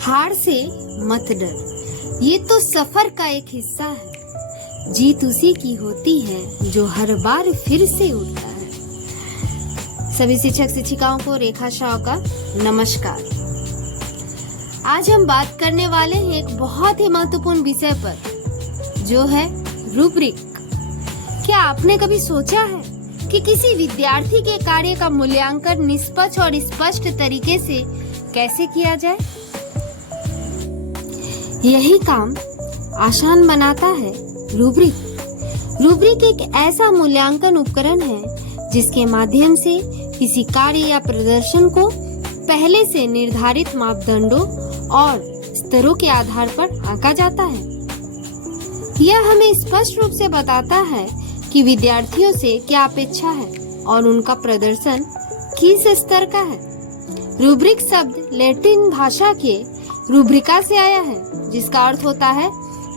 हार से मत डर, ये तो सफर का एक हिस्सा है। जीत उसी की होती है जो हर बार फिर से उठता है। सभी शिक्षक शिक्षिकाओं को रेखा शाह का नमस्कार। आज हम बात करने वाले हैं एक बहुत ही महत्वपूर्ण विषय पर, जो है रूब्रिक। क्या आपने कभी सोचा है कि किसी विद्यार्थी के कार्य का मूल्यांकन निष्पक्ष और स्पष्ट तरीके से कैसे किया जाए? यही काम आसान बनाता है रूब्रिक। रूब्रिक एक ऐसा मूल्यांकन उपकरण है जिसके माध्यम से किसी कार्य या प्रदर्शन को पहले से निर्धारित मापदंडों और स्तरों के आधार पर आंका जाता है। यह हमें स्पष्ट रूप से बताता है कि विद्यार्थियों से क्या अपेक्षा है और उनका प्रदर्शन किस स्तर का है। रूब्रिक शब्द लैटिन भाषा के रूब्रिका से आया है, जिसका अर्थ होता है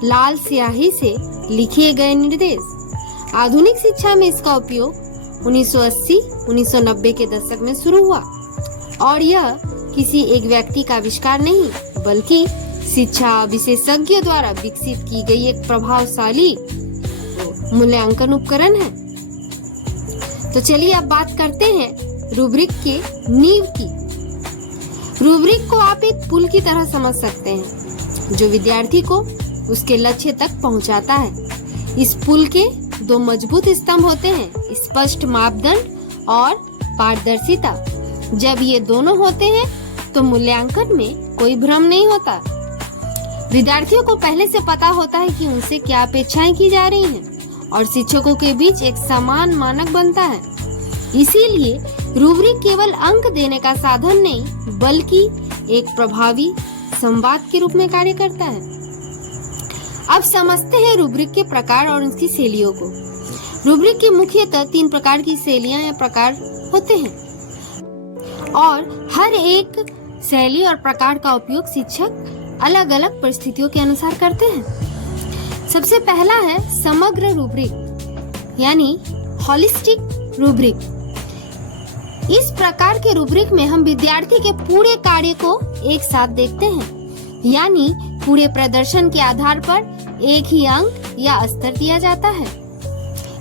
लाल स्याही से लिखे गए निर्देश। आधुनिक शिक्षा में इसका उपयोग 1980-1990 के दशक में शुरू हुआ और यह किसी एक व्यक्ति का आविष्कार नहीं, बल्कि शिक्षा विशेषज्ञों द्वारा विकसित की गई एक प्रभावशाली मूल्यांकन उपकरण है। तो चलिए अब बात करते हैं रूब्रिक के नींव की। रूब्रिक को आप एक पुल की तरह समझ सकते हैं, जो विद्यार्थी को उसके लक्ष्य तक पहुंचाता है। इस पुल के दो मजबूत स्तंभ होते हैं, स्पष्ट मापदंड और पारदर्शिता। जब ये दोनों होते हैं तो मूल्यांकन में कोई भ्रम नहीं होता। विद्यार्थियों को पहले से पता होता है कि उनसे क्या अपेक्षाएं की जा रही हैं और शिक्षकों के बीच एक समान मानक बनता है। इसीलिए रूब्रिक केवल अंक देने का साधन नहीं, बल्कि एक प्रभावी संवाद के रूप में कार्य करता है। अब समझते हैं रूब्रिक के प्रकार और उनकी शैलियों को। रूब्रिक की मुख्यतः 3 प्रकार की शैलियां या प्रकार होते हैं और हर एक शैली और प्रकार का उपयोग शिक्षक अलग अलग परिस्थितियों के अनुसार करते हैं। सबसे पहला है समग्र रूब्रिक, यानी होलिस्टिक रूब्रिक। इस प्रकार के रूब्रिक में हम विद्यार्थी के पूरे कार्य को एक साथ देखते हैं, यानी पूरे प्रदर्शन के आधार पर एक ही अंक या स्तर दिया जाता है।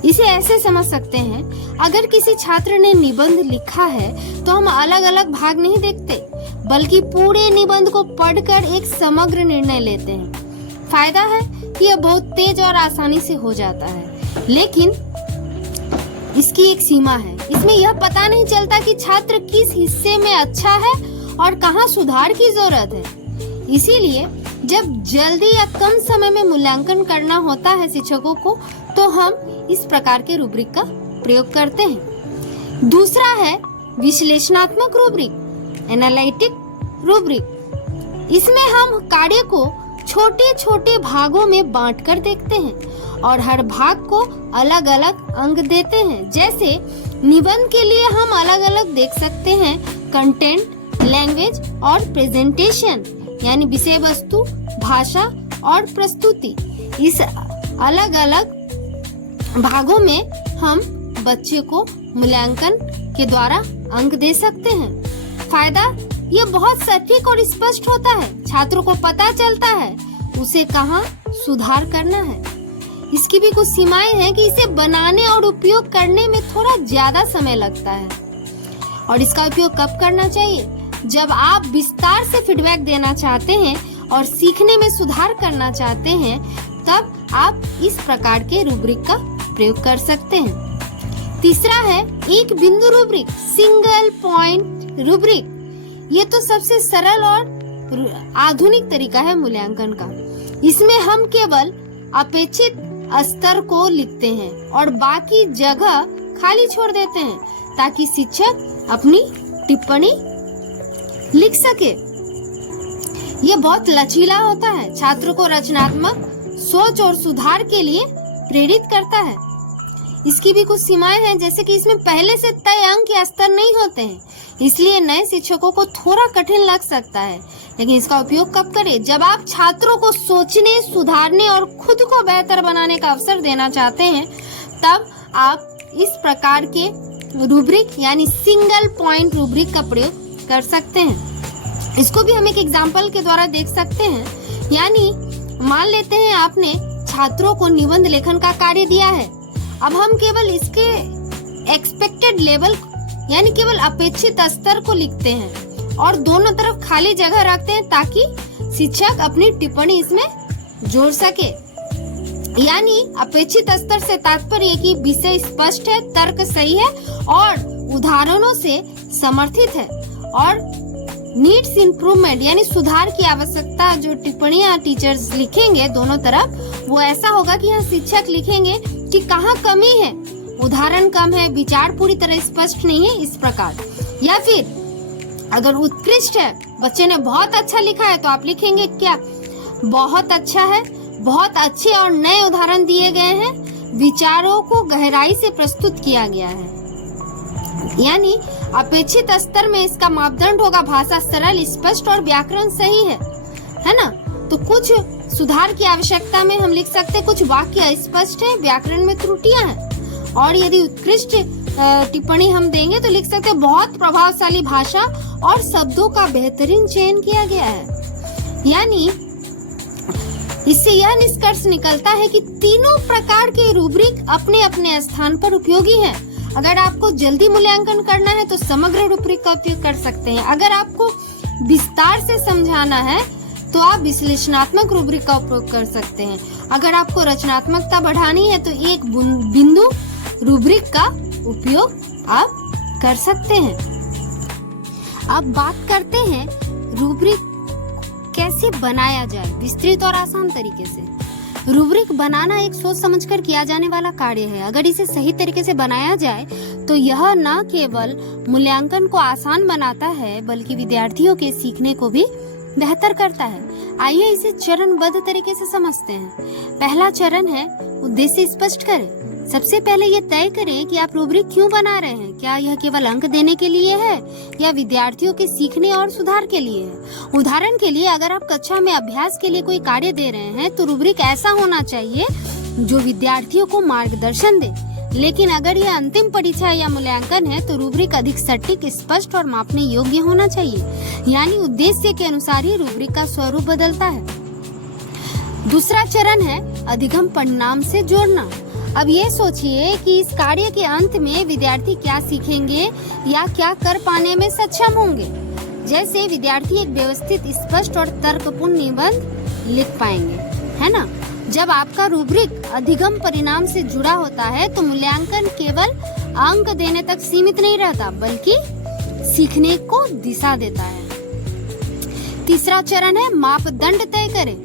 इसे ऐसे समझ सकते हैं, अगर किसी छात्र ने निबंध लिखा है तो हम अलग अलग भाग नहीं देखते, बल्कि पूरे निबंध को पढ़कर एक समग्र निर्णय लेते हैं। फायदा है कि यह बहुत तेज और आसानी से हो जाता है, लेकिन इसकी एक सीमा है। इसमें यह पता नहीं चलता कि छात्र किस हिस्से में अच्छा है और कहाँ सुधार की जरूरत है। इसीलिए जब जल्दी या कम समय में मूल्यांकन करना होता है शिक्षकों को, तो हम इस प्रकार के रूब्रिक का प्रयोग करते हैं। दूसरा है विश्लेषणात्मक रूब्रिक, एनालिटिक रूब्रिक। इसमें हम कार्य को छोटे छोटे भागों में बांटकर देखते हैं और हर भाग को अलग अलग अंक देते हैं। जैसे निबंध के लिए हम अलग अलग देख सकते हैं कंटेंट, लैंग्वेज और प्रेजेंटेशन, यानी विषय वस्तु, भाषा और प्रस्तुति। इस अलग अलग भागों में हम बच्चे को मूल्यांकन के द्वारा अंक दे सकते हैं। फायदा ये बहुत सटीक और स्पष्ट होता है। छात्रों को पता चलता है उसे कहाँ सुधार करना है। इसकी भी कुछ सीमाएं हैं कि इसे बनाने और उपयोग करने में थोड़ा ज्यादा समय लगता है। और इसका उपयोग कब करना चाहिए? जब आप विस्तार से फीडबैक देना चाहते हैं और सीखने में सुधार करना चाहते हैं, तब आप इस प्रकार के रूब्रिक का प्रयोग कर सकते हैं। तीसरा है एक बिंदु रूब्रिक, सिंगल पॉइंट रूब्रिक। ये तो सबसे सरल और आधुनिक तरीका है मूल्यांकन का। इसमें हम केवल अपेक्षित स्तर को लिखते हैं और बाकी जगह खाली छोड़ देते हैं, ताकि शिक्षक अपनी टिप्पणी लिख सके। ये बहुत लचीला होता है, छात्र को रचनात्मक सोच और सुधार के लिए प्रेरित करता है। इसकी भी कुछ सीमाएं हैं, जैसे कि इसमें पहले से तय अंक या स्तर नहीं होते हैं, इसलिए नए शिक्षकों को थोड़ा कठिन लग सकता है। लेकिन इसका उपयोग कब करें? जब आप छात्रों को सोचने, सुधारने और खुद को बेहतर बनाने का अवसर देना चाहते हैं, तब आप इस प्रकार के रूब्रिक यानी सिंगल पॉइंट रूब्रिक का प्रयोग कर सकते हैं। इसको भी हम एक एग्जाम्पल के द्वारा देख सकते हैं। यानी मान लेते हैं आपने छात्रों को निबंध लेखन का कार्य दिया है। अब हम केवल इसके एक्सपेक्टेड लेवल यानी केवल अपेक्षित स्तर को लिखते हैं और दोनों तरफ खाली जगह रखते हैं ताकि शिक्षक अपनी टिप्पणी इसमें जोड़ सके। यानी अपेक्षित स्तर से तात्पर्य कि विषय स्पष्ट है, तर्क सही है और उदाहरणों से समर्थित है और नीड्स इम्प्रूवमेंट यानी सुधार की आवश्यकता जो टिप्पणियां टीचर्स लिखेंगे दोनों तरफ वो ऐसा होगा कि यहाँ शिक्षक लिखेंगे कि कहाँ कमी है, उदाहरण कम है, विचार पूरी तरह स्पष्ट नहीं है, इस प्रकार। या फिर अगर उत्कृष्ट है, बच्चे ने बहुत अच्छा लिखा है तो आप लिखेंगे क्या, बहुत अच्छा है, बहुत अच्छे और नए उदाहरण दिए गए हैं, विचारों को गहराई से प्रस्तुत किया गया है। यानी अपेक्षित स्तर में इसका मापदंड होगा भाषा सरल, स्पष्ट और व्याकरण सही है ना। तो कुछ सुधार की आवश्यकता में हम लिख सकते हैं कुछ वाक्य अस्पष्ट है, व्याकरण में त्रुटियां हैं। और यदि उत्कृष्ट टिप्पणी हम देंगे तो लिख सकते हैं बहुत प्रभावशाली भाषा और शब्दों का बेहतरीन चयन किया गया है। यानी इससे यह निष्कर्ष निकलता है कि तीनों प्रकार के रूब्रिक अपने अपने स्थान पर उपयोगी हैं। अगर आपको जल्दी मूल्यांकन करना है तो समग्र रूब्रिक का उपयोग कर सकते हैं। अगर आपको विस्तार से समझाना है तो आप विश्लेषणात्मक रूब्रिक का उपयोग कर सकते हैं। अगर आपको रचनात्मकता बढ़ानी है तो एक बिंदु रूब्रिक का उपयोग आप कर सकते हैं। अब बात करते हैं रूब्रिक कैसे बनाया जाए विस्तृत और आसान तरीके से। रूब्रिक बनाना एक सोच समझकर किया जाने वाला कार्य है। अगर इसे सही तरीके से बनाया जाए तो यह न केवल मूल्यांकन को आसान बनाता है बल्कि विद्यार्थियों के सीखने को भी बेहतर करता है। आइए इसे चरणबद्ध तरीके से समझते हैं। पहला चरण है उद्देश्य स्पष्ट करें। सबसे पहले ये तय करें कि आप रूब्रिक क्यों बना रहे हैं। क्या यह केवल अंक देने के लिए है या विद्यार्थियों के सीखने और सुधार के लिए है। उदाहरण के लिए अगर आप कक्षा में अभ्यास के लिए कोई कार्य दे रहे हैं तो रूब्रिक ऐसा होना चाहिए जो विद्यार्थियों को मार्गदर्शन दे। लेकिन अगर यह अंतिम परीक्षा या मूल्यांकन है तो रूब्रिक अधिक सटीक, स्पष्ट और मापने योग्य होना चाहिए। यानी उद्देश्य के अनुसार ही रूब्रिक का स्वरूप बदलता है। दूसरा चरण है अधिगम परिणाम से जोड़ना। अब ये सोचिए कि इस कार्य के अंत में विद्यार्थी क्या सीखेंगे या क्या कर पाने में सक्षम होंगे। जैसे विद्यार्थी एक व्यवस्थित, स्पष्ट और तर्कपूर्ण निबंध लिख पाएंगे, है ना। जब आपका रूब्रिक अधिगम परिणाम से जुड़ा होता है तो मूल्यांकन केवल अंक देने तक सीमित नहीं रहता बल्कि सीखने को दिशा देता है। तीसरा चरण है मापदंड तय करें।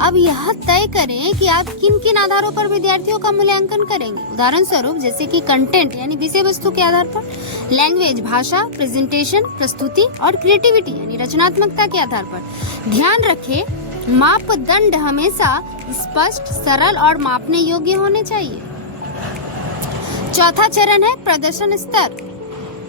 अब यह तय करें कि आप किन किन आधारों पर विद्यार्थियों का मूल्यांकन करेंगे। उदाहरण स्वरूप जैसे कि कंटेंट यानी विषय वस्तु के आधार पर, लैंग्वेज भाषा, प्रेजेंटेशन प्रस्तुति और क्रिएटिविटी यानी रचनात्मकता के आधार पर। ध्यान रखें मापदंड हमेशा स्पष्ट, सरल और मापने योग्य होने चाहिए। चौथा चरण है प्रदर्शन स्तर,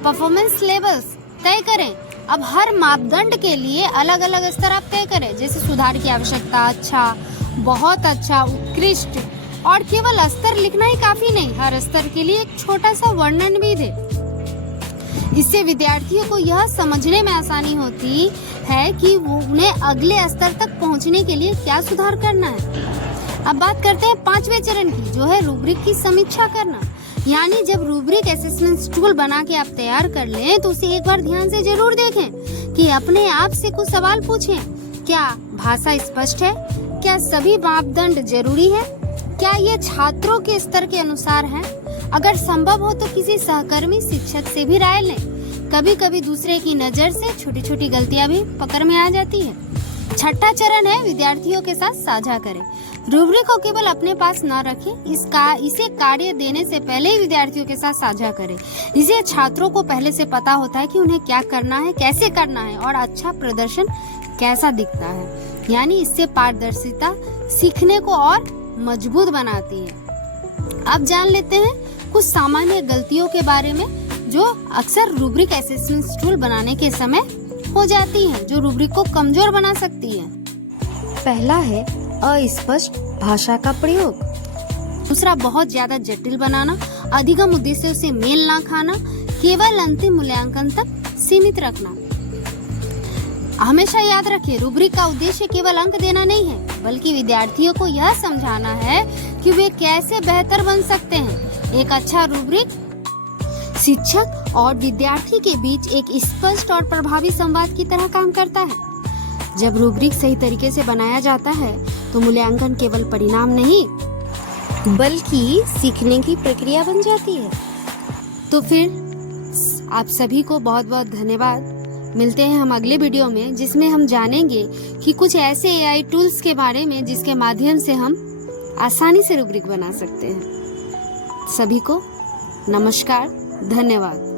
परफॉर्मेंस लेवल्स तय करें। अब हर मापदंड के लिए अलग अलग स्तर आप तय करें। जैसे सुधार की आवश्यकता, अच्छा, बहुत अच्छा, उत्कृष्ट। और केवल स्तर लिखना ही काफी नहीं, हर स्तर के लिए एक छोटा सा वर्णन भी दे। इससे विद्यार्थियों को यह समझने में आसानी होती है कि उन्हें अगले स्तर तक पहुंचने के लिए क्या सुधार करना है। अब बात करते हैं पांचवें चरण की, जो है रूब्रिक की समीक्षा करना। यानी जब रूब्रिक असेसमेंट टूल बना के आप तैयार कर लें तो उसे एक बार ध्यान से जरूर देखें कि अपने आप से कुछ सवाल पूछें। क्या भाषा स्पष्ट है? क्या सभी मापदंड जरूरी है? क्या ये छात्रों के स्तर के अनुसार है? अगर संभव हो तो किसी सहकर्मी शिक्षक से भी राय लें। कभी कभी दूसरे की नजर से छोटी छोटी गलतियां भी पकड़ में आ जाती है। छठा चरण है विद्यार्थियों के साथ साझा करें। रूब्रिक को केवल अपने पास न रखें, इसे कार्य देने से पहले ही विद्यार्थियों के साथ साझा करें। इसे छात्रों को पहले से पता होता है कि उन्हें क्या करना है, कैसे करना है और अच्छा प्रदर्शन कैसा दिखता है। यानी इससे पारदर्शिता सीखने को और मजबूत बनाती है। अब जान लेते हैं कुछ सामान्य गलतियों के बारे में जो अक्सर रूब्रिक असेसमेंट टूल बनाने के समय हो जाती हैं, जो रूब्रिक को कमजोर बना सकती है। पहला है अस्पष्ट भाषा का प्रयोग। दूसरा बहुत ज्यादा जटिल बनाना, अधिगम उद्देश्यों से मेल ना खाना, केवल अंतिम मूल्यांकन तक सीमित रखना। हमेशा याद रखिए, रूब्रिक का उद्देश्य केवल अंक देना नहीं है, बल्कि विद्यार्थियों को यह समझाना है कि वे कैसे बेहतर बन सकते हैं। एक अच्छा रूब्रिक शिक्षक और विद्यार्थी के बीच एक स्पष्ट और प्रभावी संवाद की तरह काम करता है। जब रूब्रिक सही तरीके से बनाया जाता है तो मूल्यांकन केवल परिणाम नहीं बल्कि सीखने की प्रक्रिया बन जाती है। तो फिर आप सभी को बहुत बहुत धन्यवाद। मिलते हैं हम अगले वीडियो में, जिसमें हम जानेंगे कि कुछ ऐसे AI टूल्स के बारे में जिसके माध्यम से हम आसानी से रूब्रिक बना सकते हैं। सभी को नमस्कार, धन्यवाद।